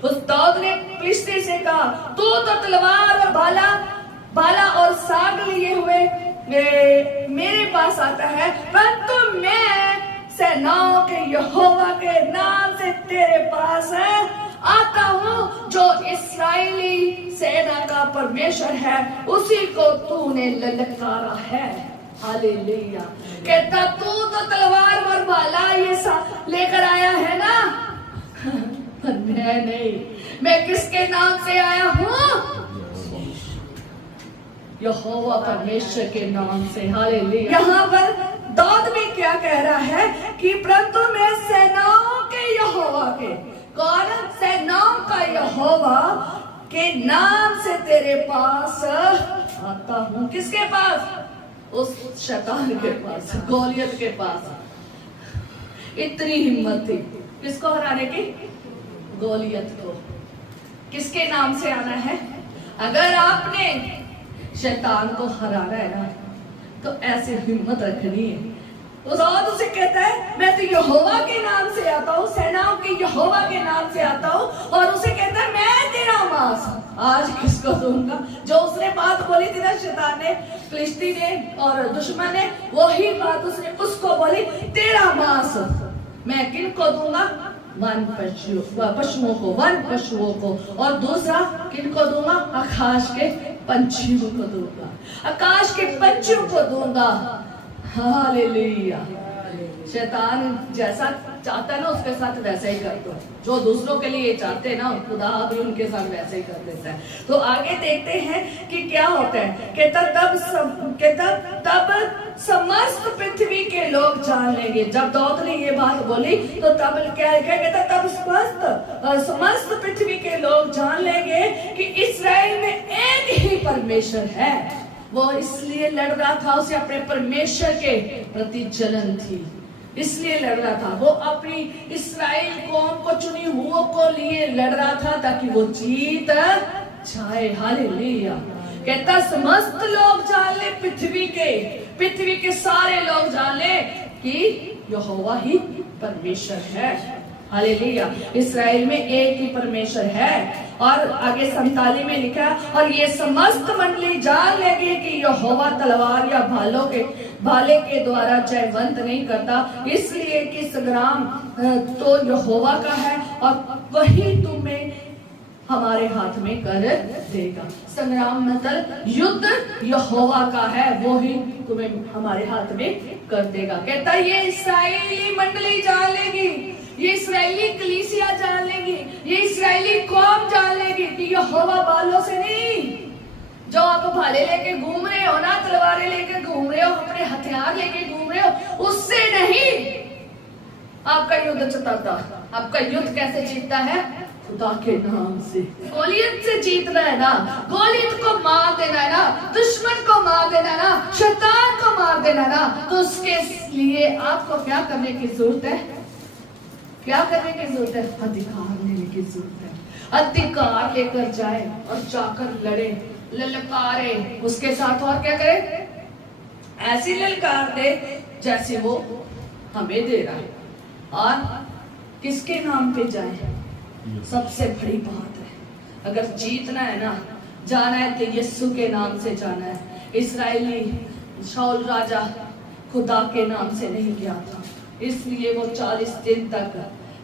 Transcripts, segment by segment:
उस दाऊद ने फिलिस्ती से कहा, तू तो तलवार और भाला और साग लिए हुए मेरे पास आता है, परंतु मैं सेनाओं के यहोवा के नाम से तेरे पास आता हूँ, जो इस्राएली सेना का परमेश्वर है, उसी को तूने ललकारा है। हालेलुया। कहता तू तो तलवार और भाला ये लेकर आया है ना, पर मैं नहीं, मैं किसके नाम से आया हूँ? यहोवा परमेश्वर के नाम से। हालेलुया। यहाँ पर दाऊद में क्या कह रहा है कि परंतु मैं सेनाओं के यहोवा के, कौन? सेनाओं का यहोवा के नाम से तेरे पास आता हूँ। किसके पास? उस शैतान के पास, गोलियत के पास। इतनी हिम्मत थी किसको हराने की? गोलियत को। किसके नाम से आना है? अगर आपने शैतान को हराना है ना, तो ऐसे हिम्मत रखनी है। दाऊद उसे कहता है, मैं तो यहोवा के नाम से आता हूँ, सेनाओं के यहोवा के नाम से आता हूँ, और उसे कहता है मैं तेरा मांस आज किसको दूंगा? जो उसने बात बोली थी ना शैतान ने, फिलिस्ती ने और दुश्मन ने, वही बात उसने उसको बोली, तेरा मांस मैं किनको दूंगा? वन पशुओं को, और दूसरा किनको दूंगा? आकाश के पंछियों को दूंगा, आकाश के पंछियों को दूंगा। हालेलुया। शैतान जैसा चाहता है ना उसके साथ वैसा ही कर दो, जो दूसरों के लिए चाहते हैं ना खुदा भी उनके साथ वैसे ही कर देता है। तो आगे देखते हैं कि क्या होता है। कहता तब समस्त पृथ्वी के लोग जान लेंगे। जब दाऊद ने ये बात बोली तो तब क्या कहता? तब समस्त पृथ्वी के लोग जान लेंगे कि इस्राएल में एक ही परमेश्वर है। वो इसलिए लड़ रहा था, उसे अपने परमेश्वर के प्रति जलन थी, इसलिए लड़ रहा था। वो अपनी इस्राएल कौम को, चुनी हुओं को लिए लड़ रहा था ताकि वो जीत जाए। हालेलुया। कहता समस्त लोग जान ले, पृथ्वी के सारे लोग जान ले कि यहोवा ही परमेश्वर है। हालेलुया। इस्राएल में एक ही परमेश्वर है। और आगे 47 में लिखा, और ये समस्त मंडली जान लेगी कि यहोवा तलवार या भाले के द्वारा जयवंत नहीं करता, इसलिए कि संग्राम तो यहोवा का है और वही तुम्हें हमारे हाथ में कर देगा। संग्राम मतलब युद्ध यहोवा का है, वो ही तुम्हें हमारे हाथ में कर देगा। कहता ये इस्राएली मंडली जान लेगी, ये इस्राएली कलीसिया जान लेगी, ये इस्राएली कौम जान लेगी कि यहोवा बालों से नहीं, जो आप भाले लेके घूम रहे हो ना, तलवारें लेके घूम रहे हो, अपने हथियार लेके घूम रहे हो, उससे नहीं आपका युद्ध चलता। आपका युद्ध कैसे जीतता है? खुदा के नाम से। गोलियत से जीतना है ना, गोलियत को मार देना है ना, दुश्मन को मार देना है ना, शैतान को मार देना है ना, तो उसके लिए आपको क्या करने की जरूरत है? क्या करने की जरूरत है? अधिकार लेने की जरूरत है। अधिकार लेकर जाए और जाकर लड़े, ललकारे उसके साथ। और क्या करे? ऐसी ललकार दे जैसे वो हमें दे रहा है। और किसके नाम पे जाए? सबसे बड़ी बात है, अगर जीतना है ना, जाना है तो यीशु के नाम से जाना है। इस्राएली शाऊल राजा खुदा के नाम से नहीं गया था, इसलिए वो 40 दिन तक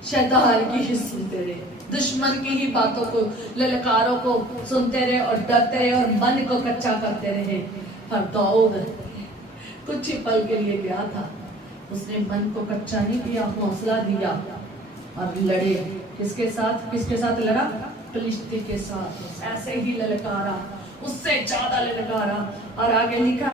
शैतान की ही सुनते रहे, दुश्मन की ही बातों को, ललकारों को सुनते रहे और डरते रहे और मन को कच्चा करते रहे। पर दाऊद कुछ ही पल के लिए गया था, उसने मन को कच्चा नहीं किया, हौसला दिया और लड़े। किसके साथ लड़ा? फिलिस्ती के साथ। ऐसे ही ललकारा, उससे ज्यादा ललकारा। और आगे लिखा